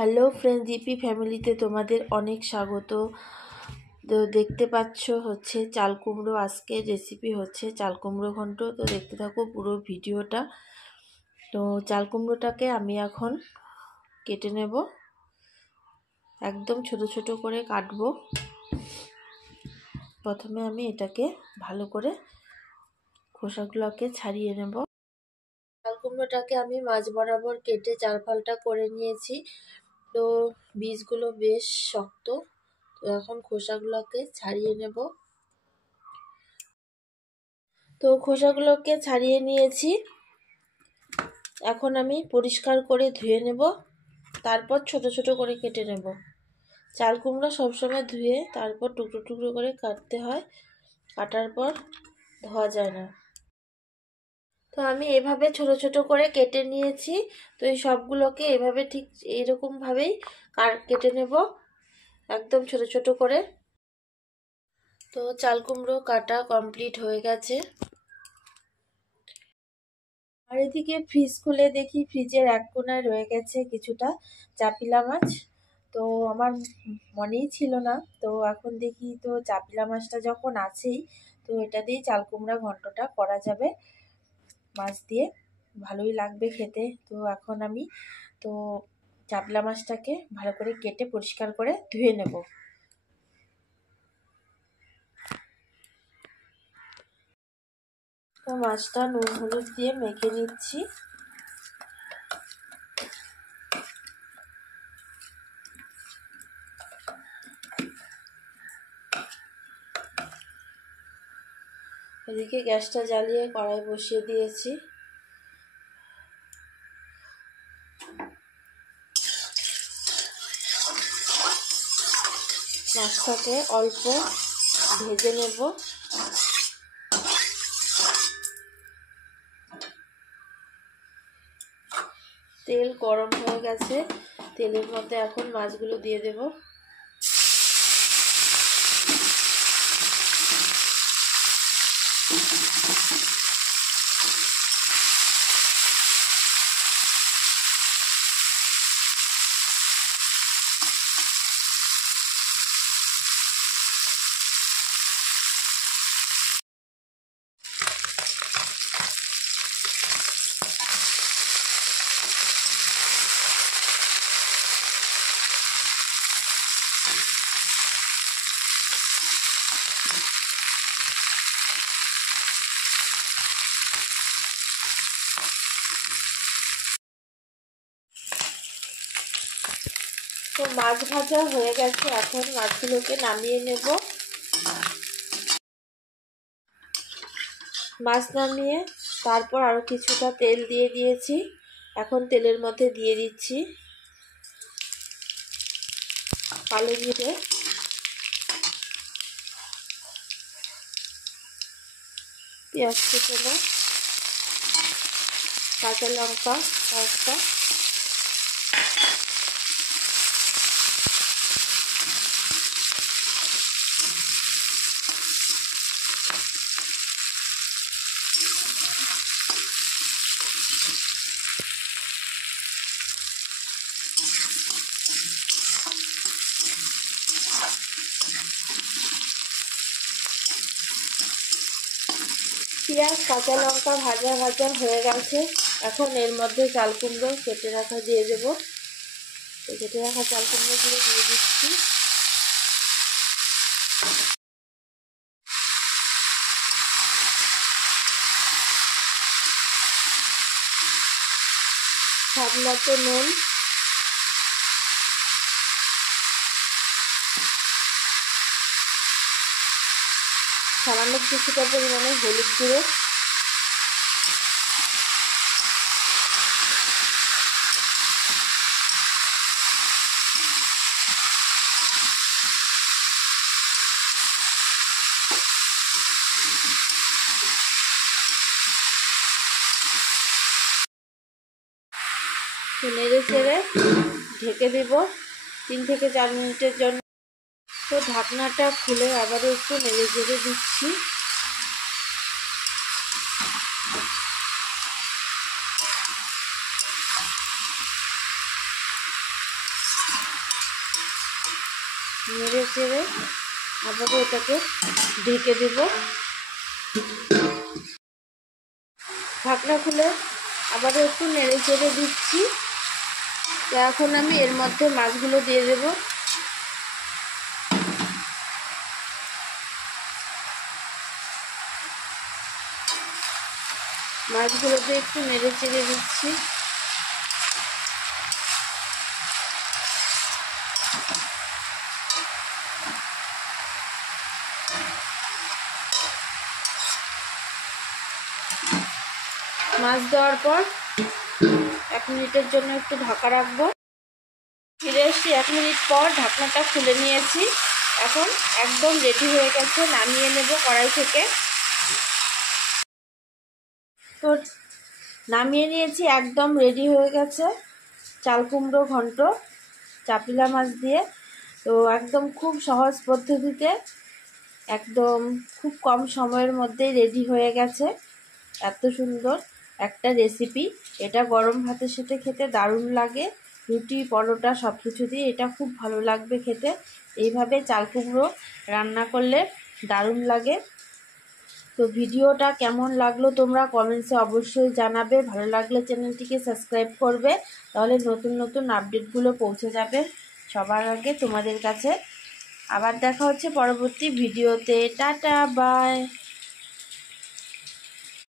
Hello friend, GP ফ্যামিলিতে তোমাদের অনেক স্বাগত। তো দেখতে পাচ্ছ হচ্ছে চাল কুমড়ো। আজকে রেসিপি হচ্ছে চাল কুমড়ো ঘন্ট। তো দেখতে থাকো পুরো ভিডিওটা। তো চাল কুমড়োটাকে আমি এখন কেটে নেব, একদম ছোট ছোট করে কাটবো। প্রথমে আমি এটাকে ভালো করে খোসাগুলোকে ছাড়িয়ে নেব। চাল কুমড়োটাকে আমি মাঝ বরাবর কেটে চার ফালটা করে নিয়েছি। তো বীজগুলো বেশ শক্ত, তো এখন খোসাগুলোকে ছাড়িয়ে নেব। তো খোসাগুলোকে ছাড়িয়ে নিয়েছি, এখন আমি পরিষ্কার করে ধুয়ে নেব, তারপর ছোট ছোট করে কেটে নেব। চাল কুমড়ো সবসময় ধুয়ে তারপর টুকরো টুকরো করে কাটতে হয়, কাটার পর ধোয়া যায় না। তো আমি এভাবে ছোট ছোট করে কেটে নিয়েছি। তো এই সবগুলোকে এভাবে ঠিক এইরকমভাবেই কেটে নেব, একদম ছোট ছোট করে। তো চাল কুমড়ো কাটা কমপ্লিট হয়ে গেছে। আর এদিকে ফ্রিজ খুলে দেখি ফ্রিজের এক কোনায় রয়ে গেছে কিছুটা চাপিলা মাছ। তো আমার মনেই ছিল না, তো এখন দেখি তো চাপিলা মাছটা যখন আছেই, তো এটা দিয়েই চাল কুমড়া ঘন্টটা করা যাবে। মাছ দিয়ে ভালোই লাগবে খেতে। তো এখন আমি তো চাপলা মাছটাকে ভালো করে কেটে পরিষ্কার করে ধুয়ে নেব। তো মাছটা নুন হলুদ দিয়ে মেখে নিচ্ছি। এদিকে গ্যাসটা জ্বালিয়ে কড়াই বসিয়ে দিয়েছি। মাছটাকে অল্প ভেজে নেব। তেল গরম হয়ে গেছে, তেলের মধ্যে এখন মাছগুলো দিয়ে দেব। তো মাছ ভাজা হয়ে গেছে, এখন মাছগুলোকে নামিয়ে নেব। মাছ নামিয়ে তারপর আরো কিছুটা তেল দিয়ে দিয়েছি। এখন তেলের মধ্যে দিয়ে দিচ্ছি কালো জিরে, পেঁয়াজ কুচনো, কাঁচা লঙ্কা একটা, পেঁয়াজ কাঁচা লঙ্কা ভাজা ভাজা হয়ে গেছে। এখন এর মধ্যে চাল কুমড়ো কেটে রাখা দিয়ে দেব। কেটে রাখা চাল কুমড়োগুলো দিয়ে দিচ্ছি। স্বাদ মতো নুন, সামান্য কিছুটা পরিমাণে হলুদ গুঁড়ো, নেড়ে চেড়ে ঢেকে দেব 3 থেকে 4 মিনিটের জন্য। তো ঢাকনাটা খুলে আবারও একটু নেড়ে চেড়ে দিচ্ছি। নেড়ে চেড়ে আবারও এটাকে ঢেকে দেব। ঢাকনা খুলে আবারও একটু নেড়ে চেড়ে দিচ্ছি। তো এখন আমি এর মধ্যে মাছগুলো দিয়ে দেব। মাছগুলো দিয়ে একটু নেড়ে চেড়ে দিচ্ছি। মাছ দেওয়ার পর 1 মিনিটের জন্য একটু ঢাকা রাখবো। ফিরে এসে 1 মিনিট পর ঢাকনাটা খুলে নিয়েছি। এখন একদম রেডি হয়ে গেছে, নামিয়ে নেব কড়াই থেকে। তো নামিয়ে নিয়েছি, একদম রেডি হয়ে গেছে চাল কুমড়ো ঘন্ট চাপিলা মাছ দিয়ে। তো একদম খুব সহজ পদ্ধতিতে, একদম খুব কম সময়ের মধ্যেই রেডি হয়ে গেছে এত সুন্দর একটা রেসিপি। এটা গরম ভাতের সাথে খেতে দারুণ লাগে, রুটি পরোটা সব কিছু দিয়ে এটা খুব ভালো লাগবে খেতে। এইভাবে চাল কুমড়ো রান্না করলে দারুণ লাগে। তো ভিডিওটা কেমন লাগলো তোমরা কমেন্টসে অবশ্যই জানাবে। ভালো লাগলে চ্যানেলটিকে সাবস্ক্রাইব করবে, তাহলে নতুন নতুন আপডেটগুলো পৌঁছে যাবে সবার আগে তোমাদের কাছে। আবার দেখা হচ্ছে পরবর্তী ভিডিওতে। Ta ta, by.